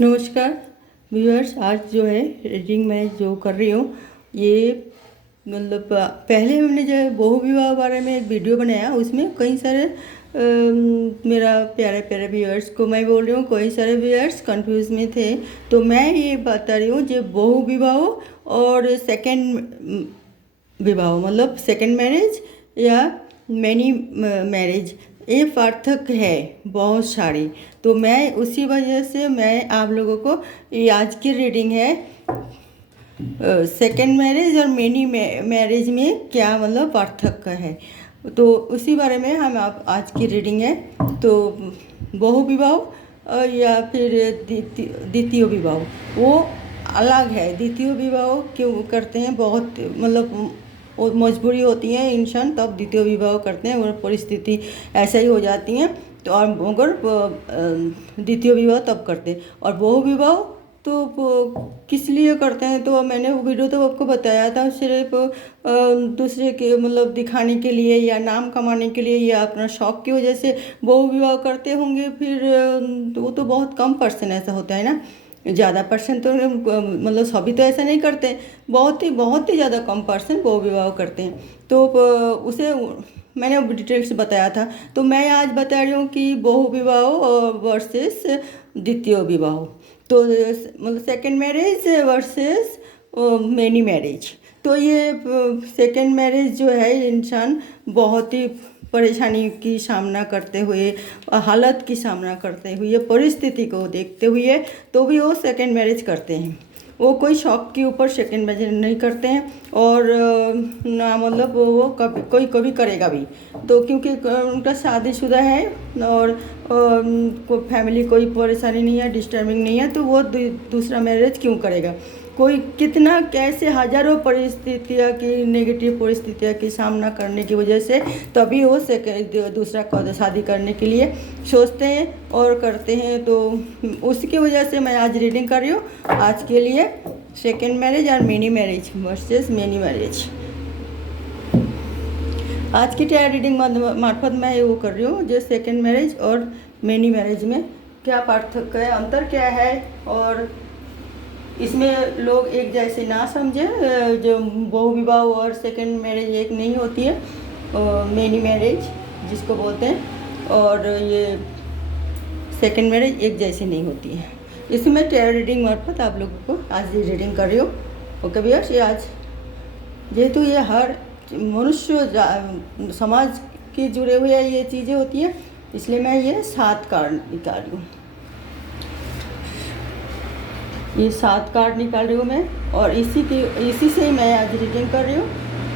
नमस्कार व्यूअर्स। आज जो है रीडिंग मैं जो कर रही हूँ ये मतलब पहले हमने जो है बहु विवाह बारे में एक वीडियो बनाया, उसमें कई सारे मेरा प्यारे प्यारे व्यूअर्स को मैं बोल रही हूँ, कई सारे व्यूअर्स कंफ्यूज में थे। तो मैं ये बता रही हूँ जो बहु विवाह और सेकंड विवाह मतलब सेकंड मैरिज या मैनी मैरिज, ये पार्थक्य है बहुत सारी। तो मैं उसी वजह से मैं आप लोगों को ये आज की रीडिंग है सेकंड मैरिज और मैनी मैरिज में क्या मतलब पार्थक्य है, तो उसी बारे में हम आप आज की रीडिंग है। तो बहु विवाह या फिर द्वितीय विवाह वो अलग है। द्वितीय विवाह क्यों करते हैं, बहुत मतलब वो मजबूरी होती है इंसान तब द्वितीय विवाह करते हैं और परिस्थिति ऐसा ही हो जाती है। तो और मगर द्वितीय विवाह तब करते हैं। और बहु विवाह तो किस लिए करते हैं, तो मैंने वो वीडियो तो आपको बताया था, सिर्फ दूसरे के मतलब दिखाने के लिए या नाम कमाने के लिए या अपना शौक की वजह से बहु विवाह करते होंगे। फिर वो तो बहुत कम परसेंट ऐसा होता है ना, ज़्यादा परसेंट तो मतलब सभी तो ऐसा नहीं करते, बहुत ही ज़्यादा कम परसेंट बहु विवाह करते हैं। तो उसे मैंने डिटेल से बताया था। तो मैं आज बता रही हूँ कि बहु विवाह वर्सेस द्वितीय विवाह, तो मतलब second marriage versus many marriage. तो ये सेकेंड मैरिज जो है इंसान बहुत ही परेशानी की सामना करते हुए, हालत की सामना करते हुए, परिस्थिति को देखते हुए तो भी वो सेकेंड मैरिज करते हैं। वो कोई शौक के ऊपर सेकेंड मैरिज नहीं करते हैं और ना मतलब वो कभी कभी करेगा भी। तो क्योंकि उनका शादीशुदा है और फैमिली कोई परेशानी नहीं है, डिस्टर्बिंग नहीं है, तो वो दूसरा मैरिज क्यों करेगा। कोई कितना कैसे हजारों परिस्थितियाँ की, नेगेटिव परिस्थितियाँ की सामना करने की वजह से तभी वो दूसरा शादी करने के लिए सोचते हैं और करते हैं। तो उसकी वजह से मैं आज रीडिंग कर रही हूँ आज के लिए सेकेंड मैरिज और mini marriage versus mini marriage. आज की टायर रीडिंग मार्फत मैं वो कर रही हूँ जो सेकेंड मैरिज और मिनी मैरिज में क्या पार्थक्य है, अंतर क्या है, और इसमें लोग एक जैसे ना समझे। जो बहु विवाह और सेकेंड मैरिज एक नहीं होती है, मिनी मैरिज जिसको बोलते हैं, और ये सेकेंड मैरिज एक जैसी नहीं होती है। इसमें टेयर रीडिंग मार्फत आप लोगों को आज ये रीडिंग कर रही हूँ। ओके भैया, ये आज जेहेतु ये हर मनुष्य समाज के जुड़े हुए ये चीज़ें होती हैं, इसलिए मैं ये 7 कार्ड निकाल रही हूँ। ये 7 कार्ड निकाल रही हूँ मैं, और इसी से ही मैं आज रीडिंग कर रही हूँ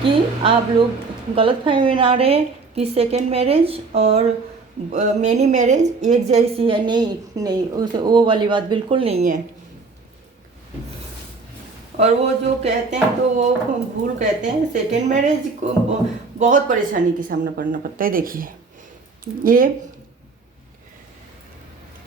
कि आप लोग गलतफहमी में ना रहे कि सेकेंड मैरिज और मैनी मैरिज एक जैसी है। नहीं, उस वो वाली बात बिल्कुल नहीं है। और वो जो कहते हैं तो वो भूल कहते हैं। सेकेंड मैरिज को बहुत परेशानी का सामना करना पड़ता है। देखिए ये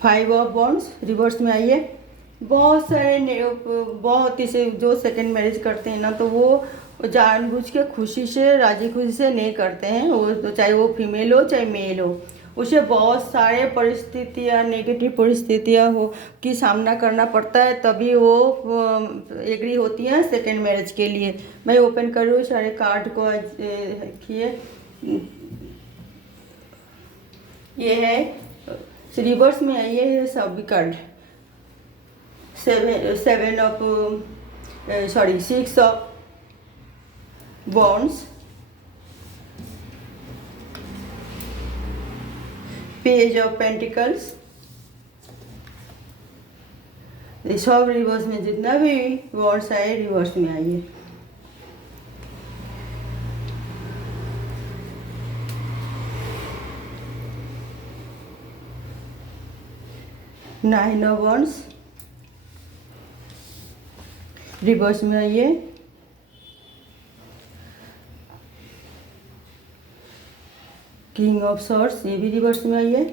5 ऑफ वॉन्ड्स रिवर्स में आई है। बहुत इसे जो सेकेंड मैरिज करते हैं ना, तो वो जानबूझ के खुशी से, राजी खुशी से नहीं करते हैं। वो तो चाहे वो फीमेल हो चाहे मेल हो, उसे बहुत सारे परिस्थितियाँ, नेगेटिव परिस्थितियाँ हो की सामना करना पड़ता है, तभी वो एग्री होती हैं सेकेंड मैरिज के लिए। मैं ओपन कर रही हूँ सारे कार्ड को। देखिए ये है रिवर्स में आई है सब card. 6 of wands, page of pentacles. सब रिवर्स में, जितना भी वॉन्ड्स आए रिवर्स में आइए। नाइन ऑफ वॉन्ड्स रिवर्स में आइए। किंग ऑफ सॉर्ड्स, ये भी रिवर्स में आइए।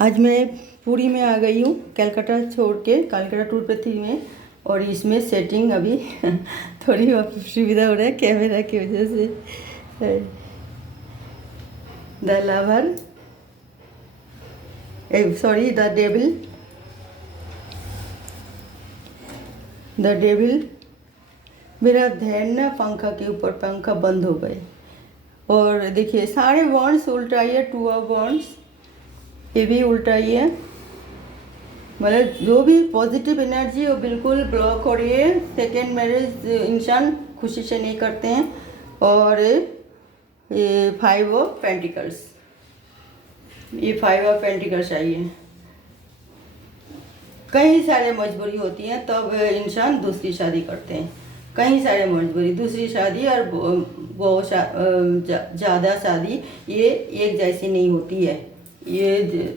आज मैं पुरी में आ गई हूँ, कलकत्ता छोड़ के कलकत्ता टूर पे थी मैं, और इसमें सेटिंग अभी थोड़ी असुविधा हो रहा है कैमरा की वजह से। The lover, sorry, the devil. मेरा ध्यान ना पंखा के ऊपर, पंखा बंद हो गए। और देखिए सारे वॉन्ड्स उल्टा ही है, 2 ऑफ वॉन्ड्स, ये भी उल्टा ही है। मतलब जो भी पॉजिटिव एनर्जी वो बिल्कुल ब्लॉक हो रही है। सेकेंड मैरिज इंसान खुशी से नहीं करते हैं। और ये 5 ऑफ पेंटिकल्स, ये 5 ऑफ पेंटिकल्स आई है। कई सारे मजबूरी होती हैं तब इंसान दूसरी शादी करते हैं। कई सारे मजबूरी, दूसरी शादी और बहुत ज़्यादा शादी ये एक जैसी नहीं होती है। ये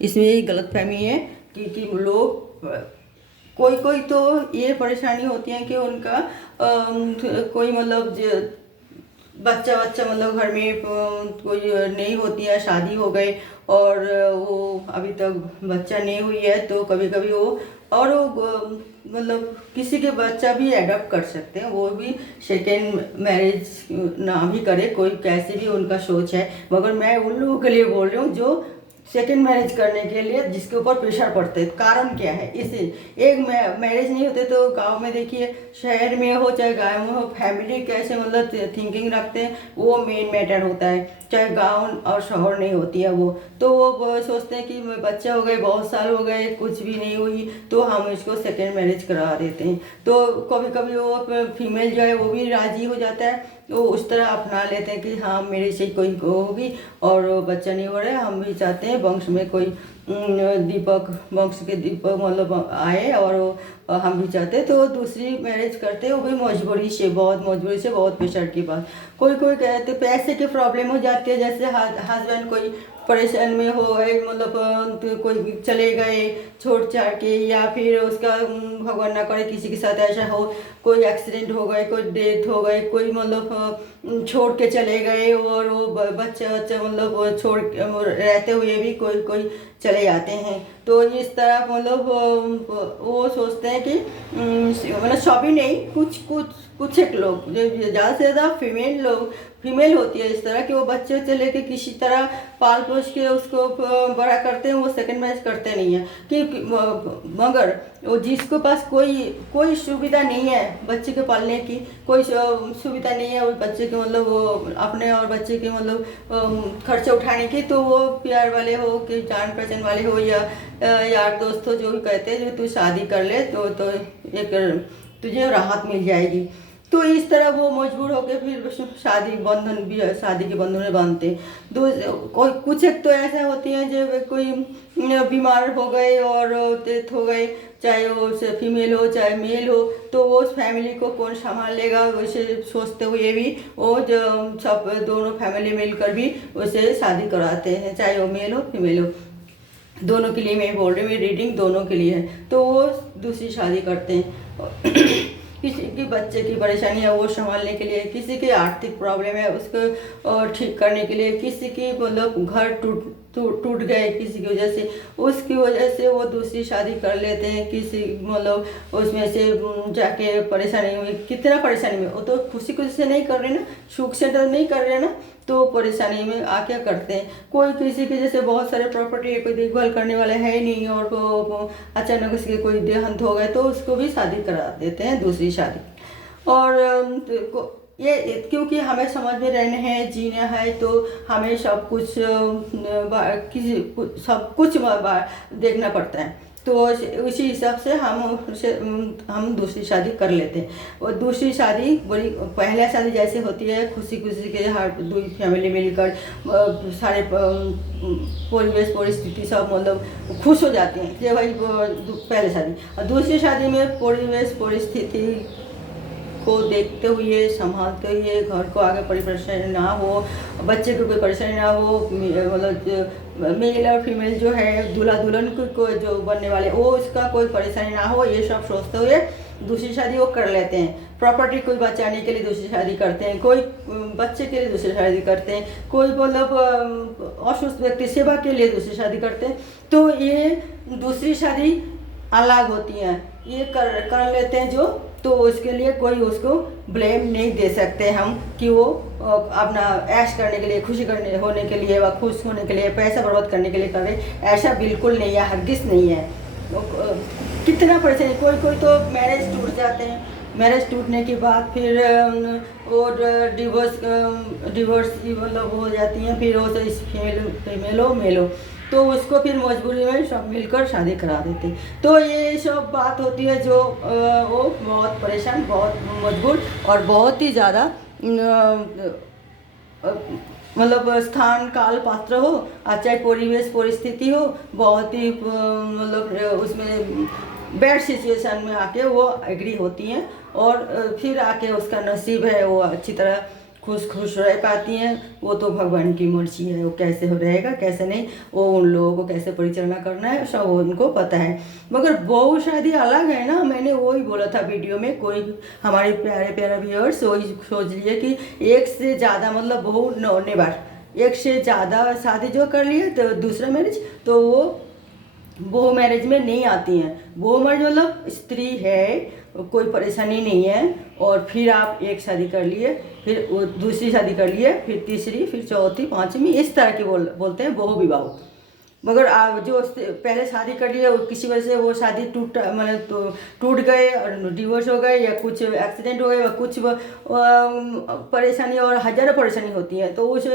इसमें ये गलतफहमी है कि लोग, कोई तो ये परेशानी होती है कि उनका कोई मतलब बच्चा मतलब घर में कोई नहीं होती है, शादी हो गई और वो अभी तक बच्चा नहीं हुई है, तो कभी कभी वो और वो मतलब किसी के बच्चा भी एडॉप्ट कर सकते हैं, वो भी सेकेंड मैरिज ना भी करे, कोई कैसे भी उनका सोच है। मगर मैं उन लोगों के लिए बोल रही हूँ जो सेकेंड मैरिज करने के लिए जिसके ऊपर प्रेशर पड़ते हैं। कारण क्या है, इसे एक मैरिज नहीं होते तो गांव में देखिए, शहर में हो चाहे गाँव में हो, फैमिली कैसे मतलब थिंकिंग रखते हैं वो मेन मैटर होता है। चाहे गांव और शहर नहीं होती है वो, तो वो सोचते हैं कि बच्चा हो गए, बहुत साल हो गए, कुछ भी नहीं हुई, तो हम इसको सेकेंड मैरिज करा देते हैं। तो कभी कभी वो फीमेल जो है वो भी राजी हो जाता है, वो उस तरह अपना लेते हैं कि हाँ मेरे से कोई होगी और बच्चा नहीं हो रहा है, हम भी चाहते हैं वंश में कोई दीपक, वंश के दीपक मतलब आए, और हम भी चाहते हैं, तो दूसरी मैरिज करते हैं। वो भी मजबूरी से, बहुत मजबूरी से, बहुत प्रेशर की बात। कोई कहते पैसे की प्रॉब्लम हो जाती है, जैसे हस्बैंड कोई परेशान में हो गए, मतलब तो कोई चले गए छोड़ छाड़ के, या फिर उसका भगवान ना करे किसी के साथ ऐसा हो, कोई एक्सीडेंट हो गए, कोई डेथ हो गए, कोई मतलब छोड़ के चले गए, और वो बच्चा मतलब छोड़ रहते हुए भी कोई चले जाते हैं। तो इस तरह मतलब वो सोचते हैं कि मतलब सभी नहीं, कुछ एक लोग, ज़्यादा से ज़्यादा फीमेल होती है इस तरह कि वो बच्चे से लेके किसी तरह पाल पोस के उसको बड़ा करते हैं, वो सेकंड मैरिज करते नहीं है कि मगर वो जिसके पास कोई सुविधा नहीं है बच्चे के पालने की, कोई सुविधा नहीं है उस बच्चे के मतलब वो अपने और बच्चे के मतलब खर्चे उठाने की, तो वो प्यार वाले हो कि जान पहचान वाले हो या यार दोस्त हो, जो भी कहते हैं जो तू शादी कर ले तो एक तुझे राहत मिल जाएगी। तो इस तरह वो मजबूर होकर फिर शादी के बंधन में बांधते। कोई कुछ एक तो ऐसा होती है जो कोई बीमार हो गए और डेथ हो गए, चाहे वो फीमेल हो चाहे मेल हो, तो वो उस फैमिली को कौन संभाल लेगा, वैसे सोचते हुए भी वो जो सब दोनों फैमिली मिलकर भी उसे शादी कराते हैं, चाहे वो मेल हो फीमेल हो। दोनों के लिए मैं बोल रही हूँ, मेरी रीडिंग दोनों के लिए है। तो वो दूसरी शादी करते हैं। किसी की बच्चे की परेशानी है वो संभालने के लिए, किसी की आर्थिक प्रॉब्लम है उसको ठीक करने के लिए, किसी की मतलब घर टूट गए किसी की वजह से, उसकी वजह से वो दूसरी शादी कर लेते हैं। किसी मतलब उसमें से जाके परेशानी में, कितना परेशानी में, वो तो खुशी से नहीं कर रहे ना, सुख से तो नहीं कर रहे ना, तो परेशानी में आके करते हैं। कोई किसी के जैसे बहुत सारे प्रॉपर्टी है, कोई देखभाल करने वाला है नहीं, और वो अचानक उसके कोई देहांत हो गए तो उसको भी शादी करा देते हैं, दूसरी शादी। और ये क्योंकि हमें समझ में रहना है, जीना है, तो हमें सब कुछ देखना पड़ता है। तो उसी हिसाब से हम दूसरी शादी कर लेते हैं। और दूसरी शादी बड़ी, पहला शादी जैसे होती है खुशी के हर दो फैमिली मिलकर सारे परिवेश परिस्थिति सब मतलब खुश हो जाती हैं, ये भाई पहले शादी। और दूसरी शादी में परिवेश परिस्थिति को देखते हुए, संभालते हुए, घर को आगे परेशानी ना हो, बच्चे को कोई परेशानी ना हो, मतलब मेल और फीमेल जो है दूल्हा दुल्हन को जो बनने वाले वो उसका कोई परेशानी ना हो, ये सब सोचते हुए दूसरी शादी वो कर लेते हैं। प्रॉपर्टी कोई बचाने के लिए दूसरी शादी करते हैं, कोई बच्चे के लिए दूसरी शादी करते हैं, कोई मतलब असुस्थ व्यक्ति सेवा के लिए दूसरी शादी करते हैं। तो ये दूसरी शादी अलग होती हैं, ये कर लेते हैं जो तो उसके लिए कोई उसको ब्लेम नहीं दे सकते हम कि वो अपना ऐश करने के लिए, खुशी करने होने के लिए व खुश होने के लिए, पैसा बर्बाद करने के लिए कर रहे। ऐसा बिल्कुल नहीं है, हरगिज़ नहीं है। कितना परेशानी, कोई कोई तो मैरिज टूट जाते हैं, मैरिज टूटने के बाद फिर और डिवोर्स मतलब हो जाती हैं, फिर वो तो फीमेल हो मेल हो, तो उसको फिर मजबूरी में सब मिलकर शादी करा देते हैं। तो ये सब बात होती है जो वो बहुत परेशान, बहुत मजबूर और बहुत ही ज़्यादा मतलब स्थान काल पात्र हो, चाहे परिवेश परिस्थिति हो, बहुत ही मतलब उसमें बैड सिचुएशन में आके वो एग्री होती हैं और फिर आके उसका नसीब है वो अच्छी तरह खुश रह पाती हैं। वो तो भगवान की मर्जी है, वो कैसे हो रहेगा कैसे नहीं, वो उन लोगों को कैसे परिचालना करना है सब उनको पता है। मगर बहू शादी अलग है ना, मैंने वही बोला था वीडियो में, कोई हमारे प्यारे प्यारे व्यूअर्स वही सोच लिए कि एक से ज़्यादा मतलब बहू नेवर, एक से ज़्यादा शादी जो कर लिए तो दूसरा मैरिज, तो वो बहू मैरिज में नहीं आती हैं। बहू मैरिज मतलब स्त्री है, कोई परेशानी नहीं है, और फिर आप एक शादी कर लिए, फिर दूसरी शादी कर लिए, फिर तीसरी, फिर चौथी, पांचवी, इस तरह की बोलते हैं बहु विवाह। मगर आप जो पहले शादी कर लिए किसी वजह से वो शादी मतलब टूट गए और डिवोर्स हो गए या कुछ एक्सीडेंट हो गए या कुछ परेशानी और हजारों परेशानी होती है, तो उस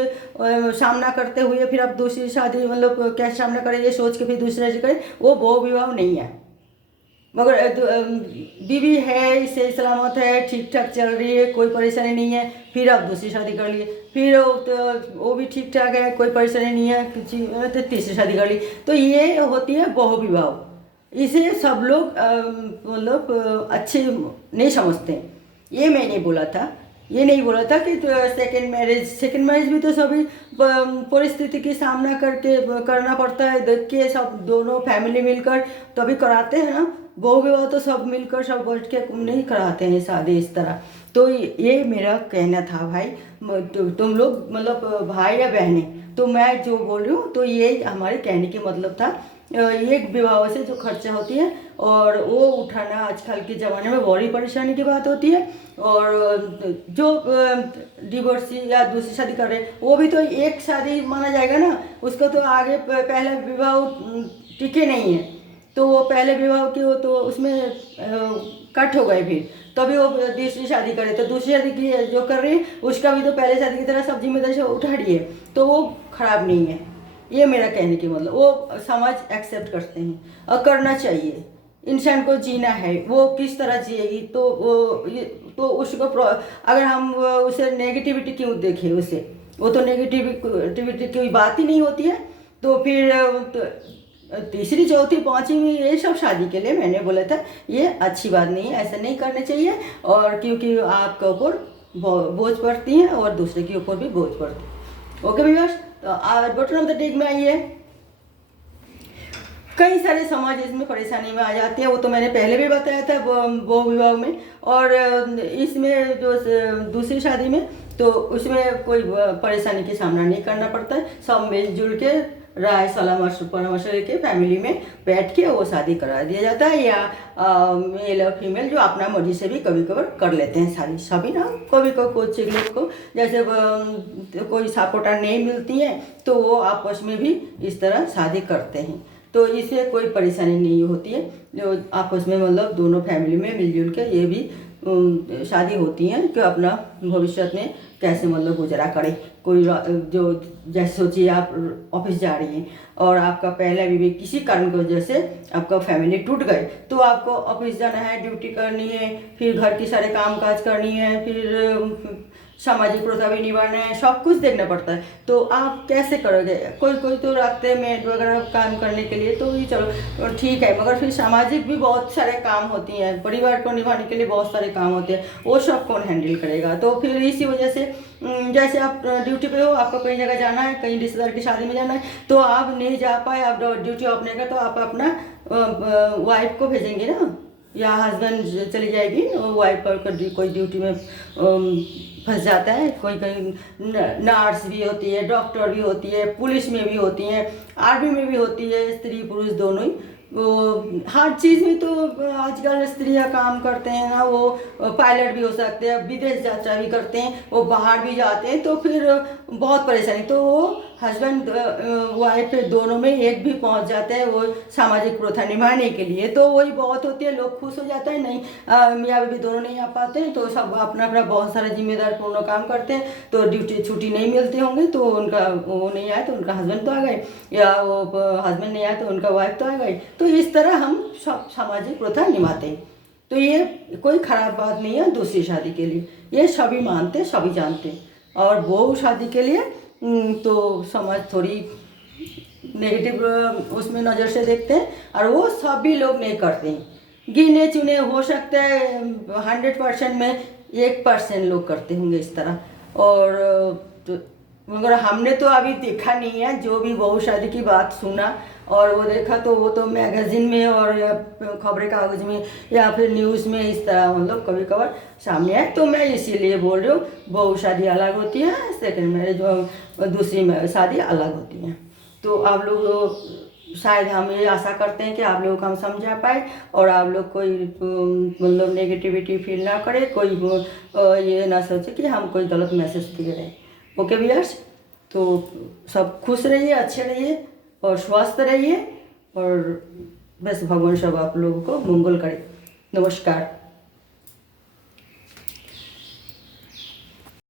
सामना करते हुए फिर आप दूसरी शादी मतलब कैसे सामना करें ये सोच के फिर दूसरी शादी करें, वो बहु विवाह नहीं है। मगर बीवी है, सही सलामत है, ठीक ठाक चल रही है, कोई परेशानी नहीं है, फिर आप दूसरी शादी कर लिए, फिर वो भी ठीक ठाक है, कोई परेशानी नहीं है, तो तीसरी शादी कर ली, तो ये होती है बहु विवाह। इसे सब लोग मतलब अच्छे नहीं समझते। ये मैं नहीं बोला था, ये नहीं बोला था कि तो सेकेंड मैरिज भी तो सभी परिस्थिति की सामना करके करना पड़ता है, देख के सब दोनों फैमिली मिलकर तभी कराते हैं ना। बहु विवाह तो सब मिलकर सब बैठ के नहीं कराते हैं शादी इस तरह। तो ये मेरा कहना था भाई, तुम लोग मतलब भाई या बहनें, तो मैं जो बोल रही हूँ तो ये हमारे कहने के मतलब था। एक विवाह से जो खर्चा होती है और वो उठाना आजकल के ज़माने में बड़ी परेशानी की बात होती है। और जो डिवोर्स या दूसरी शादी कर रहे हैं वो भी तो एक शादी माना जाएगा ना, उसका तो आगे पहले विवाह टिके नहीं है, तो वो पहले विवाह की हो तो उसमें कट हो गए, फिर तभी वो दूसरी शादी करे, तो दूसरी शादी की जो कर रही है उसका भी तो पहले शादी की तरह सब जिम्मेदारी से उठा रही है, तो वो खराब नहीं है। ये मेरा कहने की मतलब, वो समाज एक्सेप्ट करते हैं और करना चाहिए। इंसान को जीना है, वो किस तरह जिएगी तो तो उसको अगर हम उसे नेगेटिविटी क्यों देखें, उसे वो तो नेगेटिविटी की बात ही नहीं होती है। तो फिर तीसरी चौथी पांचवी ये सब शादी के लिए मैंने बोला था ये अच्छी बात नहीं है, ऐसा नहीं करना चाहिए, और क्योंकि आपके ऊपर बोझ पड़ती है और दूसरे के ऊपर भी बोझ पड़ती है। ओके व्यूअर्स, तो आज बटन ऑफ द टेक में आइए। कई सारे समाज इसमें परेशानी में आ जाते हैं, वो तो मैंने पहले भी बताया था बहु विवाह में, और इसमें जो दूसरी शादी में तो उसमें कोई परेशानी का सामना नहीं करना पड़ता है। सब मिलजुल के राय सलाह परामर्श के फैमिली में बैठ के वो शादी करा दिया जाता है, या मेल और फीमेल जो अपना मर्जी से भी कभी कभार कर लेते हैं शादी, सभी ना, कभी कुछ लोग को जैसे कोई सपोर्टर नहीं मिलती है तो वो आपस में भी इस तरह शादी करते हैं, तो इससे कोई परेशानी नहीं होती है। जो आपस में मतलब दोनों फैमिली में मिलजुल के ये भी शादी होती है कि अपना भविष्य में कैसे मतलब गुजरा करे। कोई जो जैसे सोचिए आप ऑफिस जा रही हैं और आपका पहला बीवी किसी कारण की वजह से आपका फैमिली टूट गए, तो आपको ऑफिस जाना है, ड्यूटी करनी है, फिर घर की सारे काम काज करनी है, फिर सामाजिक प्रथा भी निभाना है, सब कुछ देखना पड़ता है, तो आप कैसे करोगे। कोई तो रखते हैं मेड वगैरह काम करने के लिए, तो ये चलो ठीक है, मगर फिर सामाजिक भी बहुत सारे काम होती हैं, परिवार को निभाने के लिए बहुत सारे काम होते हैं, वो सब कौन हैंडल करेगा। तो फिर इसी वजह से जैसे आप ड्यूटी पे हो, आपको कहीं जगह जाना है, कहीं रिश्तेदार की शादी में जाना है, तो आप नहीं जा पाए, आप ड्यूटी ऑफ नहीं कर, तो आप अपना वाइफ को भेजेंगे ना, या हस्बैंड चली जाएगी, वाइफ पर कोई ड्यूटी में फंस जाता है। कोई नर्स भी होती है, डॉक्टर भी होती है, पुलिस में भी होती हैं, आर्मी में भी होती है, स्त्री पुरुष दोनों ही वो हर चीज़ में तो आजकल स्त्रियां काम करते हैं ना, वो पायलट भी हो सकते हैं, विदेश यात्रा भी करते हैं, वो बाहर भी जाते हैं, तो फिर बहुत परेशानी, तो वो हस्बैंड वाइफ दोनों में एक भी पहुंच जाता है वो सामाजिक प्रथा निभाने के लिए, तो वही बहुत होती है, लोग खुश हो जाते हैं। नहीं मियाँ बीवी दोनों नहीं आ पाते हैं, तो सब अपना अपना बहुत सारा जिम्मेदार पूर्ण काम करते हैं, तो ड्यूटी छुट्टी नहीं मिलती होंगी, तो उनका वो नहीं आए तो उनका हस्बैंड तो आ गए, या वो हस्बैंड नहीं आए तो उनका वाइफ तो आ गई, तो इस तरह हम सब सामाजिक प्रथा निभाते हैं। तो ये कोई खराब बात नहीं है दूसरी शादी के लिए, ये सभी मानते सभी जानते हैं। और बहू शादी के लिए तो समाज थोड़ी नेगेटिव उसमें नज़र से देखते हैं, और वो सभी लोग नहीं करते हैं, गिने चुने हो सकते हैं 100% में 1% लोग करते होंगे इस तरह। और तो मगर हमने तो अभी देखा नहीं है, जो भी बहू शादी की बात सुना और वो देखा, तो वो तो मैगजीन में और या खबरें कागज में या फिर न्यूज़ में इस तरह मतलब कभी कभार सामने आए, तो मैं इसीलिए बोल रही हूँ बहू शादी अलग होती है, सेकंड मैरिज दूसरी शादी अलग होती है। तो आप लोग शायद हम ये आशा करते हैं कि आप लोगों को हम समझा पाए, और आप लोग कोई मतलब नेगेटिविटी फील ना करे, कोई ये ना सोचे कि हम कोई गलत मैसेज दे रहे हैं। ओके व्यूअर्स, तो सब खुश रहिए, अच्छे रहिए और स्वस्थ रहिए, और बस भगवान सब आप लोगों को मंगल करे। नमस्कार।